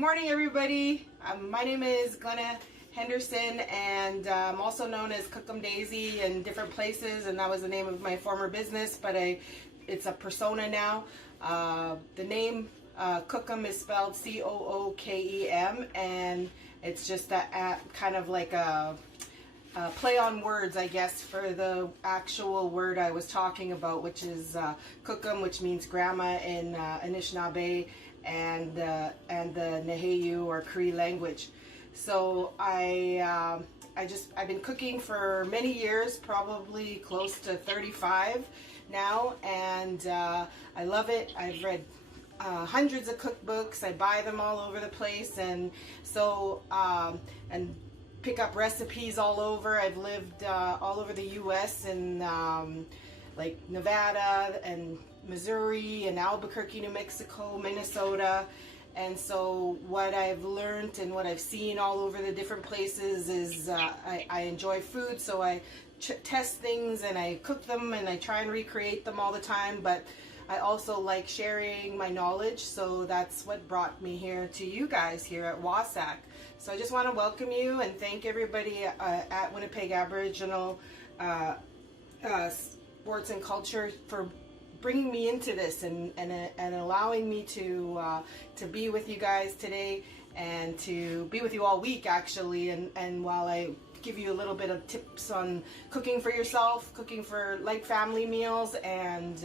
morning, everybody. My name is Glenna Henderson, and I'm also known as Cookem Daisey in different places, and that was the name of my former business, but it's a persona now. The name Cookem is spelled C-O-O-K-E-M, and it's just kind of like a play on words, I guess, for the actual word I was talking about, which is Cookem, which means grandma in Anishinaabe and the Neheyu or Cree language. So I've been cooking for many years, probably close to 35 now, and I love it. I've read hundreds of cookbooks. I buy them all over the place, and so and pick up recipes all over. I've lived all over the U.S. and like Nevada and Missouri and Albuquerque, New Mexico, Minnesota. And so what I've learned and what I've seen all over the different places is I enjoy food, so I test things and I cook them and I try and recreate them all the time, but I also like sharing my knowledge, so that's what brought me here to you guys here at Wasak. So I just want to welcome you and thank everybody at Winnipeg Aboriginal Sports and Culture for bringing me into this and allowing me to be with you guys today and to be with you all week, actually, and while I give you a little bit of tips on cooking for yourself, cooking for light family meals, and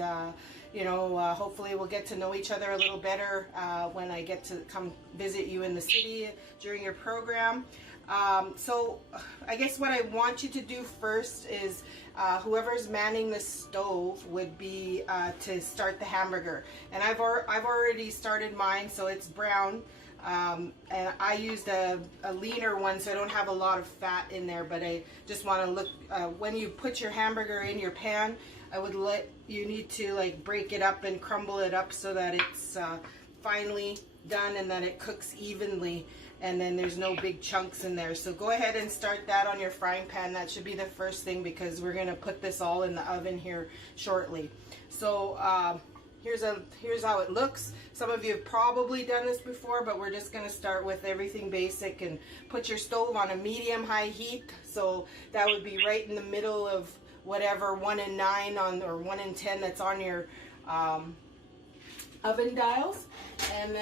hopefully we'll get to know each other a little better when I get to come visit you in the city during your program. So I guess what I want you to do first is whoever's manning the stove would be to start the hamburger. And I've already started mine, so it's brown. And I used a leaner one, so I don't have a lot of fat in there, but I just want to look, when you put your hamburger in your pan, you need to like break it up and crumble it up so that it's finely done and that it cooks evenly, and then there's no big chunks in there. So go ahead and start that on your frying pan. That should be the first thing, because we're going to put this all in the oven here shortly. So here's how it looks. Some of you have probably done this before, but we're just going to start with everything basic and put your stove on a medium-high heat. So that would be right in the middle of whatever 1 and 9 or 1 and 10 that's on your oven dials, and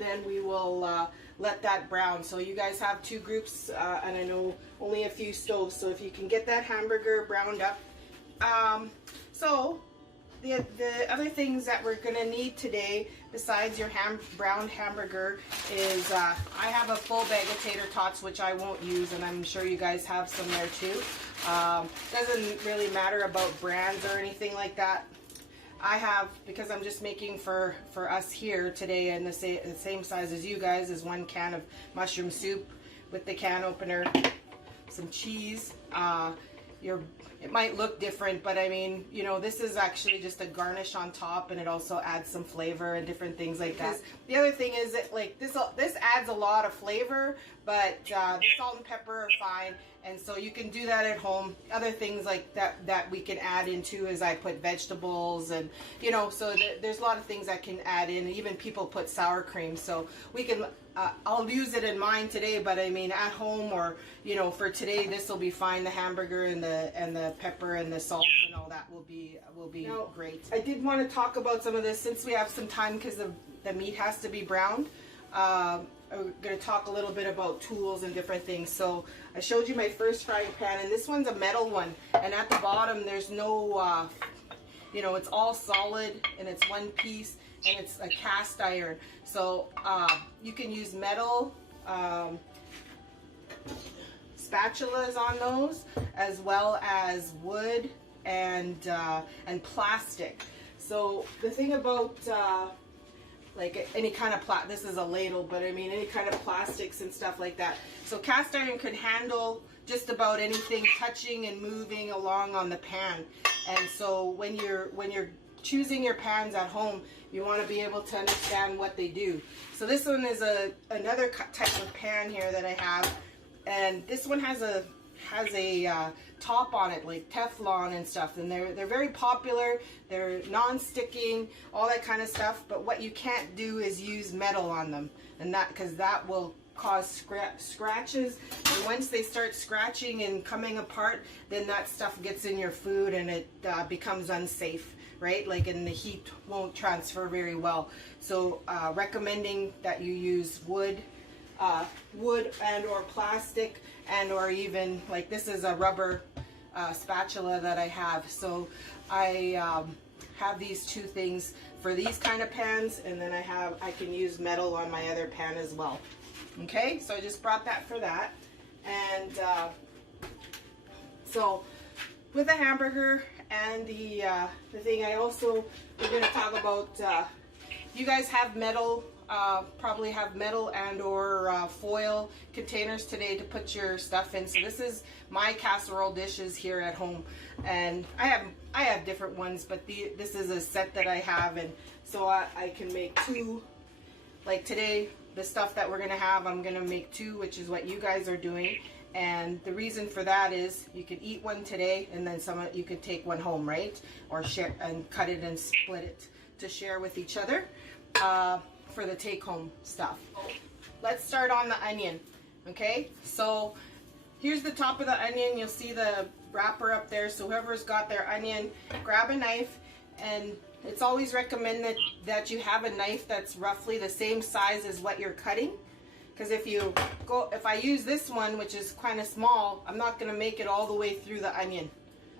then we will let that brown. So you guys have two groups, and I know only a few stoves, so if you can get that hamburger browned up. So the other things that we're gonna need today, besides your browned hamburger, is I have a full bag of tater tots, which I won't use, and I'm sure you guys have some there too. Doesn't really matter about brands or anything like that. I have, because I'm just making for us here today, and the same size as you guys, is 1 can of mushroom soup with the can opener, some cheese. It might look different, but I mean, this is actually just a garnish on top, and it also adds some flavor and different things like that. The other thing is that like this adds a lot of flavor, but the salt and pepper are fine, and so you can do that at home. Other things like that we can add into is I put vegetables, and so there's a lot of things I can add in. Even people put sour cream, so we can. I'll use it in mine today, but I mean at home, or for today, this will be fine. The hamburger and the pepper and the salt and all that will be now, great. I did want to talk about some of this since we have some time, because the meat has to be browned. I'm going to talk a little bit about tools and different things. So I showed you my first frying pan, and this one's a metal one, and at the bottom there's no it's all solid, and it's one piece, and it's a cast iron. So you can use metal spatulas on those, as well as wood and plastic. So the thing about like any kind of this is a ladle, but I mean any kind of plastics and stuff like that. So cast iron can handle just about anything touching and moving along on the pan. And so when you're choosing your pans at home, you want to be able to understand what they do. So this one is another type of pan here that I have, and this one has a has a top on it, like Teflon and stuff, and they're very popular. They're non-sticking, all that kind of stuff. But what you can't do is use metal on them, and that because that will cause scratches. And once they start scratching and coming apart, then that stuff gets in your food and it becomes unsafe, right? Like, and the heat won't transfer very well. So recommending that you use wood and or plastic, and or even like this is a rubber spatula that I have. So I have these two things for these kind of pans, and then I can use metal on my other pan as well. Okay, so I just brought that for that. And so with the hamburger and the thing, we're going to talk about, you guys have metal, probably have metal and or foil containers today to put your stuff in. So this is my casserole dishes here at home, and I have different ones, but this is a set that I have, and so I can make two. Like today, the stuff that we're gonna have, I'm gonna make two, which is what you guys are doing. And the reason for that is you could eat one today, and then you could take one home, right? Or share and cut it and split it to share with each other for the take-home stuff. Let's start on the onion. Okay, so here's the top of the onion. You'll see the wrapper up there. So whoever's got their onion, grab a knife, and it's always recommended that you have a knife that's roughly the same size as what you're cutting. Because if I use this one, which is kind of small, I'm not going to make it all the way through the onion.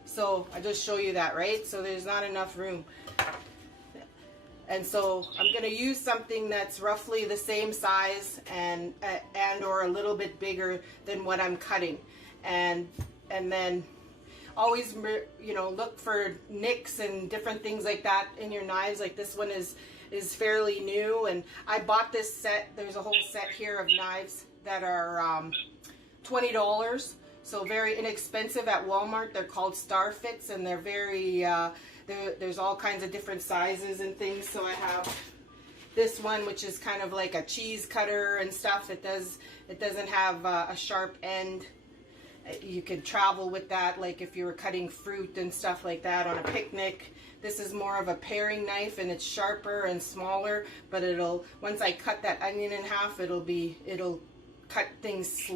So I just show you that, right? So there's not enough room. And so I'm going to use something that's roughly the same size and or a little bit bigger than what I'm cutting. And then always, you know, look for nicks and different things like that in your knives. Like this one is fairly new, and I bought this set. There's a whole set here of knives that are $20, so very inexpensive at Walmart. They're called Star Fits, and they're very there's all kinds of different sizes and things. So I have this one, which is kind of like a cheese cutter and stuff. It doesn't have a sharp end. You could travel with that, like if you were cutting fruit and stuff like that on a picnic. This is more of a paring knife, and it's sharper and smaller, but once I cut that onion in half, it'll cut things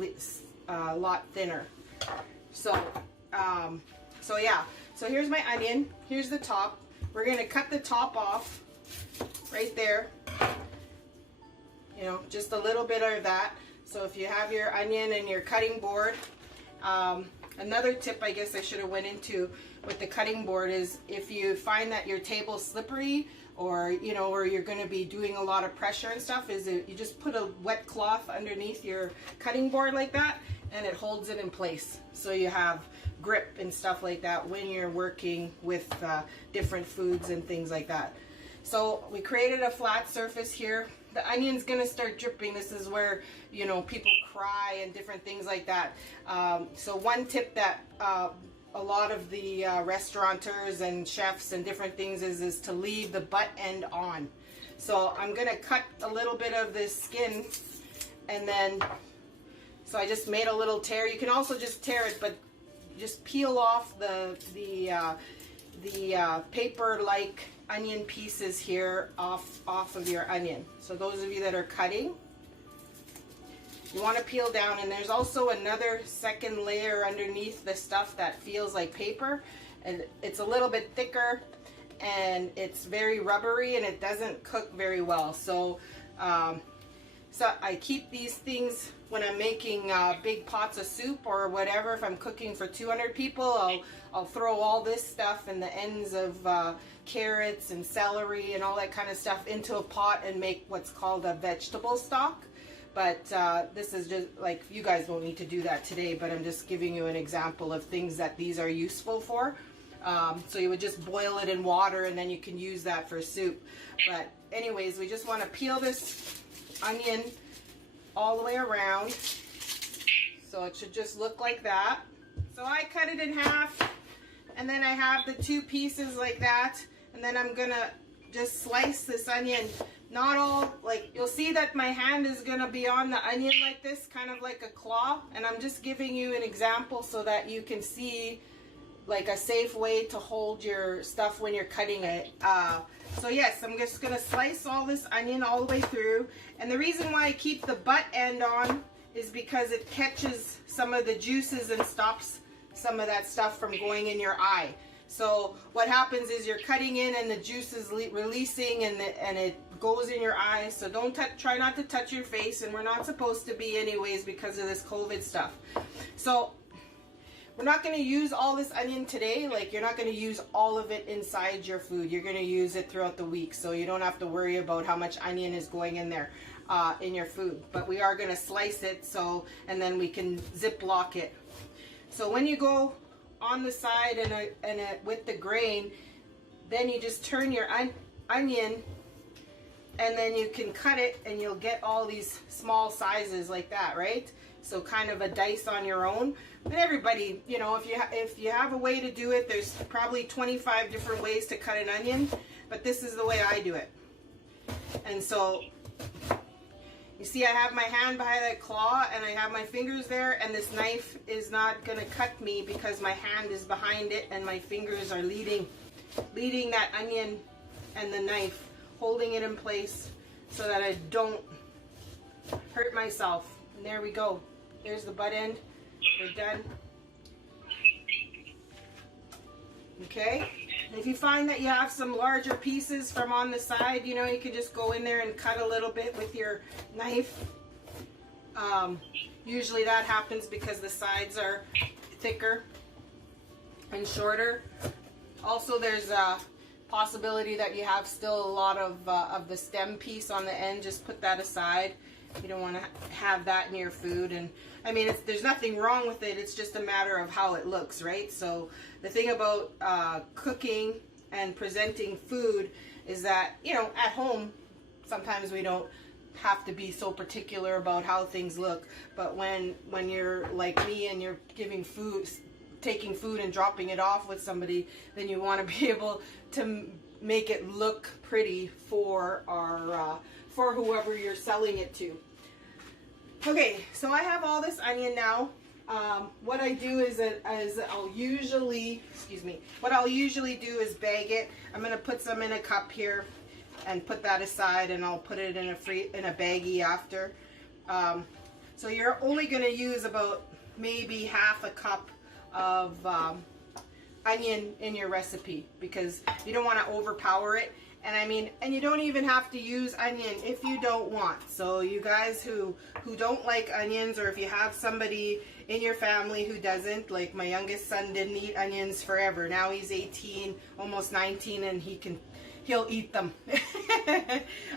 a lot thinner. So yeah, so here's my onion, here's the top. We're gonna cut the top off right there, you know, just a little bit of that. So if you have your onion and your cutting board, another tip I guess I should have went into with the cutting board is if you find that your table's slippery, or you know, or you're going to be doing a lot of pressure and stuff, is you just put a wet cloth underneath your cutting board like that, and it holds it in place, so you have grip and stuff like that when you're working with different foods and things like that. So we created a flat surface here. The onion's gonna start dripping. This is where, you know, people cry and different things like that. So one tip that a lot of the restaurateurs and chefs and different things is to leave the butt end on. So I'm gonna cut a little bit of this skin, and then, so I just made a little tear. You can also just tear it, but just peel off the paper-like onion pieces here off of your onion. So those of you that are cutting, you want to peel down, and there's also another second layer underneath the stuff that feels like paper, and it's a little bit thicker, and it's very rubbery, and it doesn't cook very well. So so I keep these things when I'm making big pots of soup or whatever. If I'm cooking for 200 people, I'll throw all this stuff and the ends of carrots and celery and all that kind of stuff into a pot and make what's called a vegetable stock. But this is just like, you guys won't need to do that today, but I'm just giving you an example of things that these are useful for. So you would just boil it in water, and then you can use that for soup. But anyways, we just want to peel this onion all the way around. So it should just look like that. So I cut it in half, and then I have the two pieces like that, and then I'm gonna just slice this onion not all, like, you'll see that my hand is gonna be on the onion like this, kind of like a claw, and I'm just giving you an example so that you can see like a safe way to hold your stuff when you're cutting it. So yes, I'm just gonna slice all this onion all the way through, and the reason why I keep the butt end on is because it catches some of the juices and stops some of that stuff from going in your eye. So what happens is you're cutting in and the juice is releasing and it goes in your eye. So don't try not to touch your face, and we're not supposed to be anyways because of this COVID stuff. So we're not going to use all this onion today. Like, you're not going to use all of it inside your food. You're going to use it throughout the week, so you don't have to worry about how much onion is going in there in your food. But we are going to slice it, so, and then we can Ziploc it. So when you go on the side and with the grain, then you just turn your onion, and then you can cut it, and you'll get all these small sizes like that, right? So kind of a dice on your own. But everybody, you know, if you have a way to do it, there's probably 25 different ways to cut an onion, but this is the way I do it. And so you see, I have my hand behind that claw, and I have my fingers there, and this knife is not going to cut me because my hand is behind it, and my fingers are leading that onion and the knife, holding it in place so that I don't hurt myself. And there we go. There's the butt end. We're done. Okay. And if you find that you have some larger pieces from on the side, you know, you can just go in there and cut a little bit with your knife. Usually that happens because the sides are thicker and shorter. Also, there's a possibility that you have still a lot of the stem piece on the end. Just put that aside. You don't want to have that in your food. And I mean, there's nothing wrong with it. It's just a matter of how it looks, right? So the thing about cooking and presenting food is that, you know, at home, sometimes we don't have to be so particular about how things look. But when you're like me and you're giving food, taking food and dropping it off with somebody, then you want to be able to make it look pretty for for whoever you're selling it to. Okay, so I have all this onion now. What I do is I'll usually, what I'll usually do is bag it. I'm gonna put some in a cup here and put that aside, and I'll put it in a baggie after. So you're only gonna use about maybe half a cup of onion in your recipe, because you don't want to overpower it. And I mean, and you don't even have to use onion if you don't want. So you guys who don't like onions, or if you have somebody in your family who doesn't, like my youngest son didn't eat onions forever. Now he's 18, almost 19, and he'll eat them.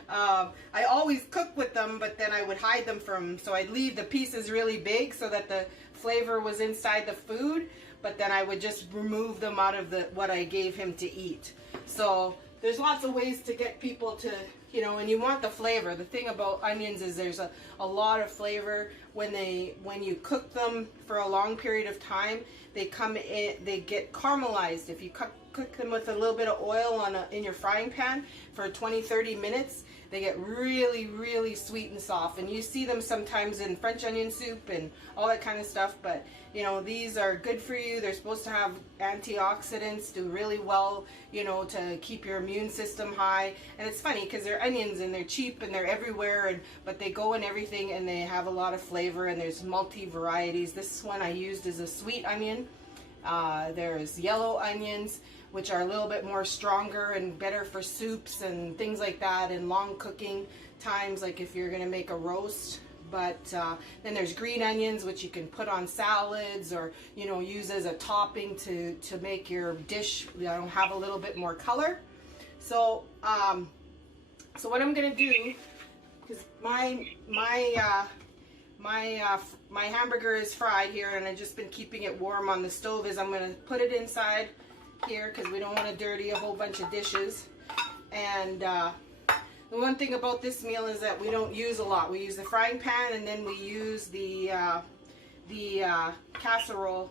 I always cook with them, but then I would hide them from him. So I'd leave the pieces really big so that the flavor was inside the food, but then I would just remove them out of what I gave him to eat. So there's lots of ways to get people to, you know, and you want the flavor. The thing about onions is there's a lot of flavor when you cook them for a long period of time. They get caramelized. If you cook them with a little bit of oil in your frying pan for 20-30 minutes, they get really, really sweet and soft. And you see them sometimes in French onion soup and all that kind of stuff. But, you know, these are good for you. They're supposed to have antioxidants, do really well, you know, to keep your immune system high. And it's funny because they're onions and they're cheap and they're everywhere, but they go in everything and they have a lot of flavor, and there's multi-varieties. This one I used is a sweet onion. There's yellow onions, which are a little bit more stronger and better for soups and things like that, and long cooking times, like if you're going to make a roast. But then there's green onions, which you can put on salads, or, you know, use as a topping to make your dish, you know, have a little bit more color. So so what I'm going to do, because my hamburger is fried here, and I've just been keeping it warm on the stove, is I'm going to put it inside here because we don't want to dirty a whole bunch of dishes. And the one thing about this meal is that we don't use a lot. We use the frying pan, and then we use the casserole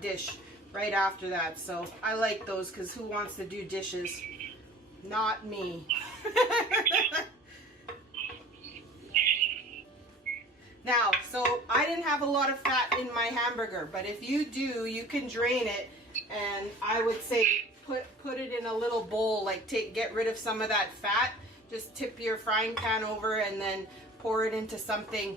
dish right after that. So I like those, because who wants to do dishes? Not me. So I didn't have a lot of fat in my hamburger, but if you do, you can drain it, and I would say put it in a little bowl, like get rid of some of that fat. Just tip your frying pan over and then pour it into something.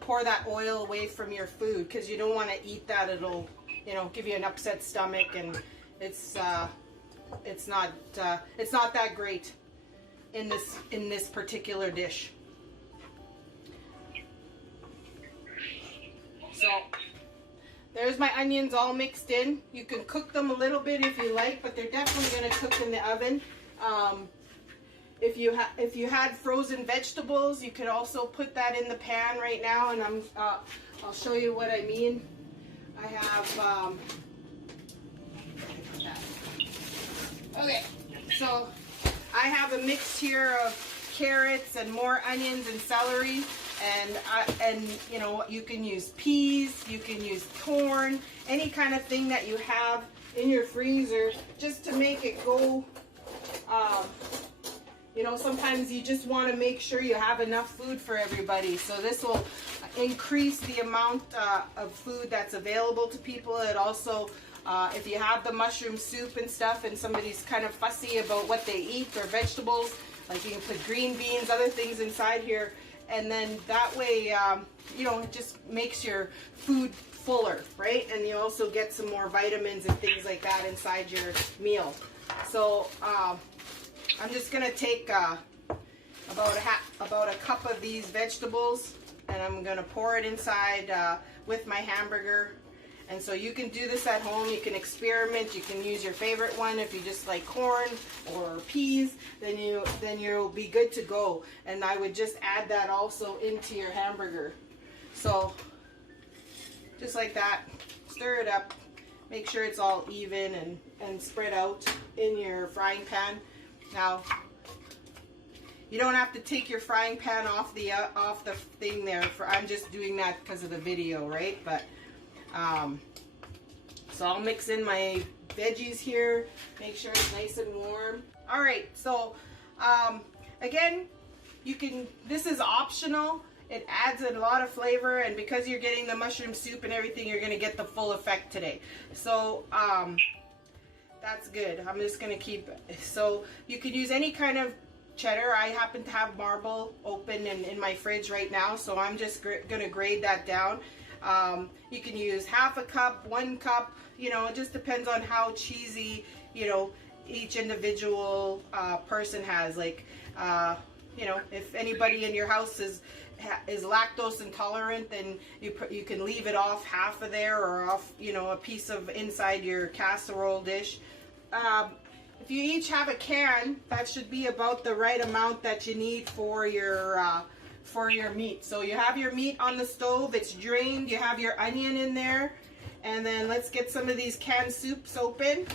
Pour that oil away from your food, because you don't want to eat that. It'll, you know, give you an upset stomach, and it's not that great in this particular dish. So there's my onions all mixed in. You can cook them a little bit if you like, but they're definitely going to cook in the oven. If you had frozen vegetables, you could also put that in the pan right now, and I'll show you what I mean. I have okay, so I have a mix here of carrots and more onions and celery, and you know, you can use peas, you can use corn, any kind of thing that you have in your freezer, just to make it go. You know, sometimes you just want to make sure you have enough food for everybody. So this will increase the amount of food that's available to people. It also, if you have the mushroom soup and stuff, and somebody's kind of fussy about what they eat, their vegetables, like you can put green beans, other things inside here, and then that way, you know, it just makes your food fuller, right? And you also get some more vitamins and things like that inside your meal. So I'm just gonna take about a cup of these vegetables, and I'm gonna pour it inside with my hamburger. And so you can do this at home. You can experiment. You can use your favorite one. If you just like corn or peas, then you'll be good to go. And I would just add that also into your hamburger. So just like that, stir it up. Make sure it's all even and spread out in your frying pan. Now, you don't have to take your frying pan off the thing there. I'm just doing that because of the video, right? But so I'll mix in my veggies here, make sure it's nice and warm. All right, so again, this is optional. It adds a lot of flavor, and because you're getting the mushroom soup and everything, you're gonna get the full effect today. So that's good. I'm just gonna keep it. So you could use any kind of cheddar. I happen to have marble open in my fridge right now, so I'm just gonna grade that down. You can use half a cup, 1 cup, you know, it just depends on how cheesy, you know, each individual person has. Like, you know, if anybody in your house is lactose intolerant, then you can leave it off half of there, or off, you know, a piece of inside your casserole dish. If you each have a can, that should be about the right amount that you need for your meat. So you have your meat on the stove, it's drained, you have your onion in there, and then let's get some of these canned soups open.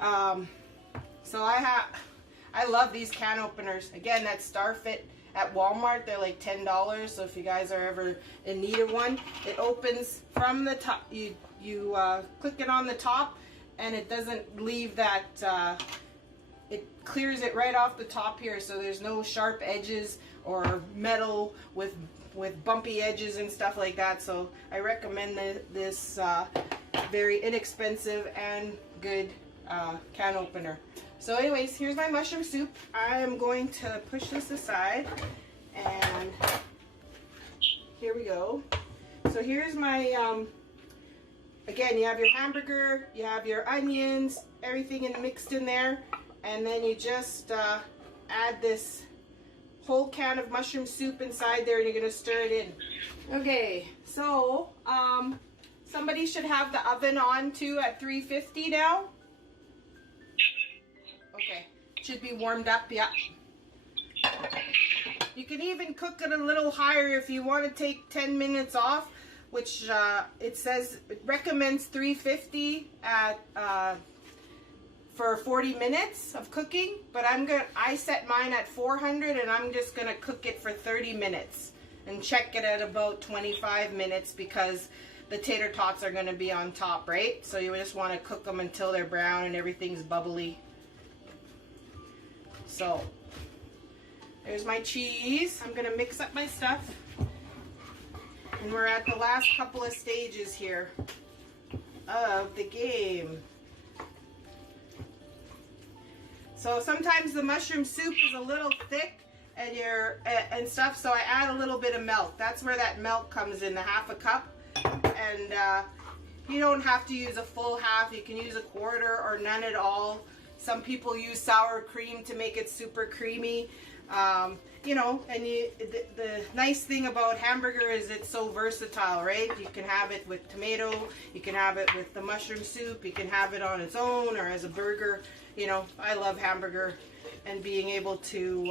So I love these can openers. Again, that's Starfit at Walmart. They're like $10, so if you guys are ever in need of one, it opens from the top. You click it on the top, and it doesn't leave that, it clears it right off the top here, so there's no sharp edges or metal with bumpy edges and stuff like that. So I recommend this very inexpensive and good can opener. So anyways, here's my mushroom soup. I am going to push this aside, and here we go. So here's my again, you have your hamburger, you have your onions, everything mixed in there, and then you just add this whole can of mushroom soup inside there, and you're gonna stir it in. Okay, so somebody should have the oven on too at 350 now. Okay, should be warmed up, yeah. You can even cook it a little higher if you want to take 10 minutes off, which it says it recommends 350 at for 40 minutes of cooking, but I set mine at 400, and I'm just gonna cook it for 30 minutes and check it at about 25 minutes, because the tater tots are gonna be on top, right? So you just want to cook them until they're brown and everything's bubbly. So there's my cheese. I'm gonna mix up my stuff. And we're at the last couple of stages here of the game. So sometimes the mushroom soup is a little thick and stuff, so I add a little bit of milk. That's where that milk comes in, the half a cup. And you don't have to use a full half. You can use a quarter or none at all. Some people use sour cream to make it super creamy. You know, and the nice thing about hamburger is it's so versatile, right? You can have it with tomato, you can have it with the mushroom soup, you can have it on its own or as a burger. You know, I love hamburger and being able to...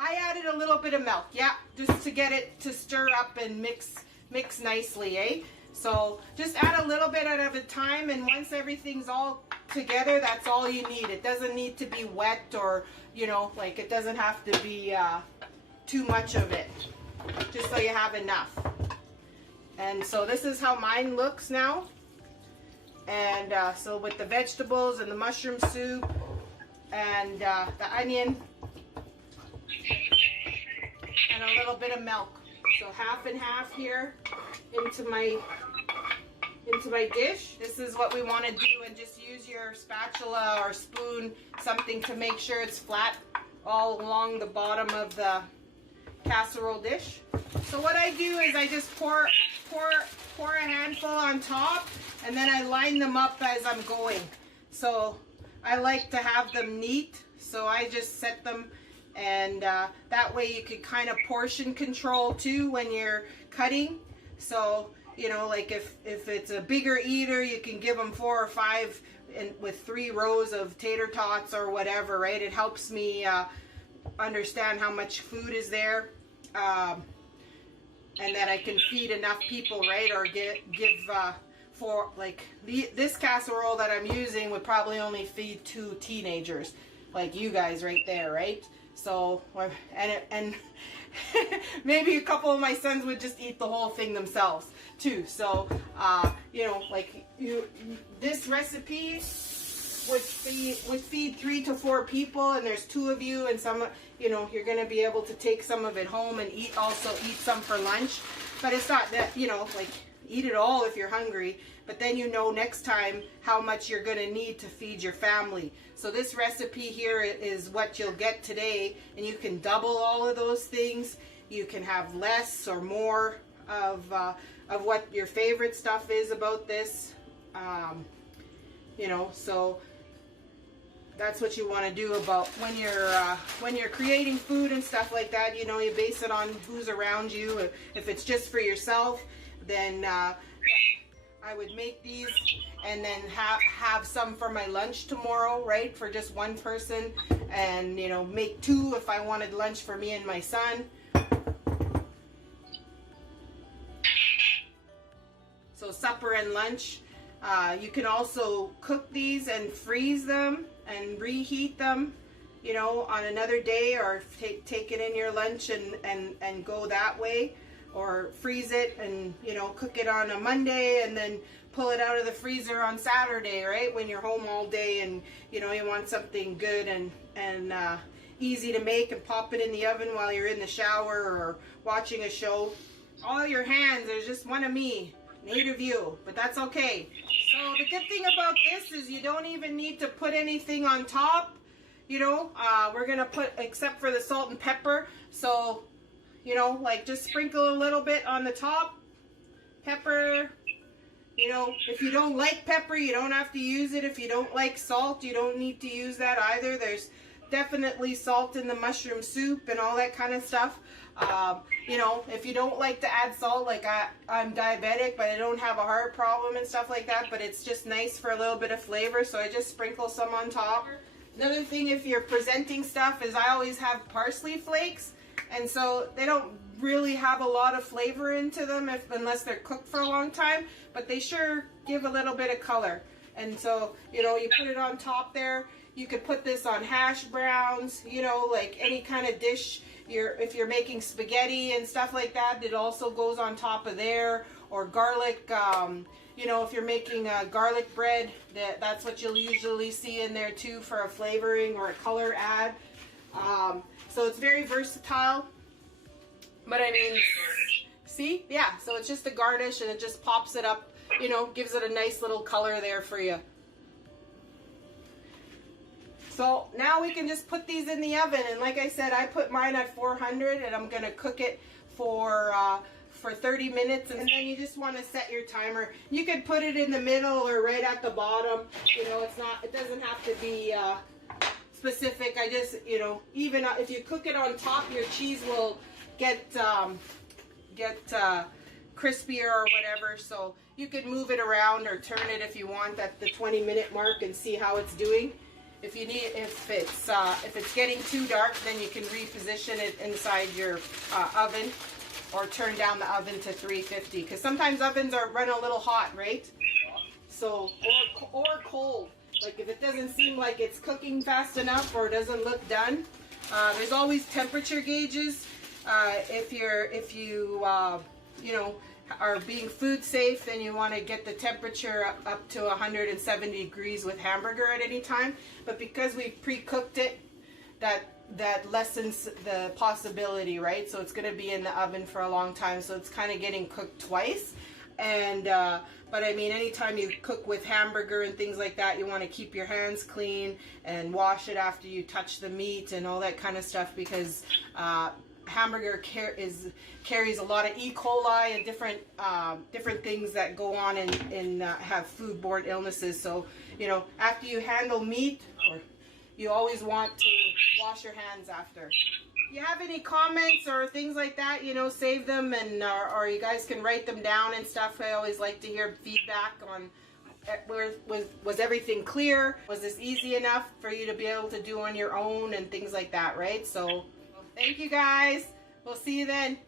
I added a little bit of milk, yeah, just to get it to stir up and mix nicely, eh? So just add a little bit at a time, and once everything's all together, that's all you need. It doesn't need to be wet, or, you know, like it doesn't have to be too much of it, just so you have enough. And so this is how mine looks now. And so with the vegetables and the mushroom soup and the onion and a little bit of milk. So half and half here into my dish. This is what we want to do, and just use your spatula or spoon, something to make sure it's flat all along the bottom of the casserole dish. So what I do is I just pour a handful on top, and then I line them up as I'm going. So I like to have them neat, so I just set them, and that way you can kind of portion control too when you're cutting. So, you know, like if it's a bigger eater, you can give them 4 or 5 with 3 rows of tater tots or whatever, right? It helps me understand how much food is there, and that I can feed enough people, right? Or give for, like, this casserole that I'm using would probably only feed 2 teenagers, like you guys right there, right? So, and maybe a couple of my sons would just eat the whole thing themselves too. So, you know, like this recipe would feed 3 to 4 people, and there's 2 of you, and some, you know, you're going to be able to take some of it home and eat some for lunch. But it's not that, you know, like, eat it all if you're hungry, but then you know next time how much you're going to need to feed your family. So this recipe here is what you'll get today, and you can double all of those things. You can have less or more of what your favorite stuff is about this. You know, so that's what you want to do about when you're creating food and stuff like that. You know, you base it on who's around you. If it's just for yourself, then I would make these and then have some for my lunch tomorrow, right, for just one person, and, you know, make 2 if I wanted lunch for me and my son. So supper and lunch. You can also cook these and freeze them and reheat them, you know, on another day, or take it in your lunch and go that way. Or freeze it and, you know, cook it on a Monday and then pull it out of the freezer on Saturday, right, when you're home all day and, you know, you want something good and easy to make, and pop it in the oven while you're in the shower or watching a show. All your hands, there's just one of me, native you, but that's okay. So the good thing about this is you don't even need to put anything on top, you know. We're going to put, except for the salt and pepper, so, you know, like, just sprinkle a little bit on the top, pepper. You know, if you don't like pepper, you don't have to use it. If you don't like salt, you don't need to use that either. There's definitely salt in the mushroom soup and all that kind of stuff. You know, if you don't like to add salt, like I'm diabetic, but I don't have a heart problem and stuff like that, but it's just nice for a little bit of flavor, so I just sprinkle some on top. Another thing, if you're presenting stuff, is I always have parsley flakes. And so they don't really have a lot of flavor into them unless they're cooked for a long time, but they sure give a little bit of color. And so, you know, you put it on top there. You could put this on hash browns, you know, like any kind of dish. If you're making spaghetti and stuff like that, it also goes on top of there. Or garlic, you know, if you're making garlic bread, that's what you'll usually see in there too for a flavoring or a color add. So it's very versatile. But I mean, see? Yeah, so it's just a garnish and it just pops it up, you know, gives it a nice little color there for you. So now we can just put these in the oven, and like I said, I put mine at 400 and I'm gonna cook it for 30 minutes, and then you just want to set your timer. You could put it in the middle or right at the bottom. You know, it doesn't have to be specific. I just, you know, even if you cook it on top, your cheese will get crispier or whatever. So you could move it around or turn it if you want at the 20-minute mark and see how it's doing. If it's getting too dark, then you can reposition it inside your oven, or turn down the oven to 350, because sometimes ovens run a little hot, right? So, or cold. Like if it doesn't seem like it's cooking fast enough or doesn't look done, there's always temperature gauges. If you you know, are being food safe, then you want to get the temperature up to 170 degrees with hamburger at any time. But because we've pre-cooked it, that lessens the possibility, right? So it's going to be in the oven for a long time, so it's kind of getting cooked twice. And but I mean, anytime you cook with hamburger and things like that, you want to keep your hands clean and wash it after you touch the meat and all that kind of stuff, because hamburger carries a lot of E. coli and different things that go on and have foodborne illnesses. So, you know, after you handle meat, you always want to wash your hands after. If you have any comments or things like that, you know, save them, and or you guys can write them down and stuff. I always like to hear feedback on was everything clear? Was this easy enough for you to be able to do on your own and things like that, right? So thank you guys. We'll see you then.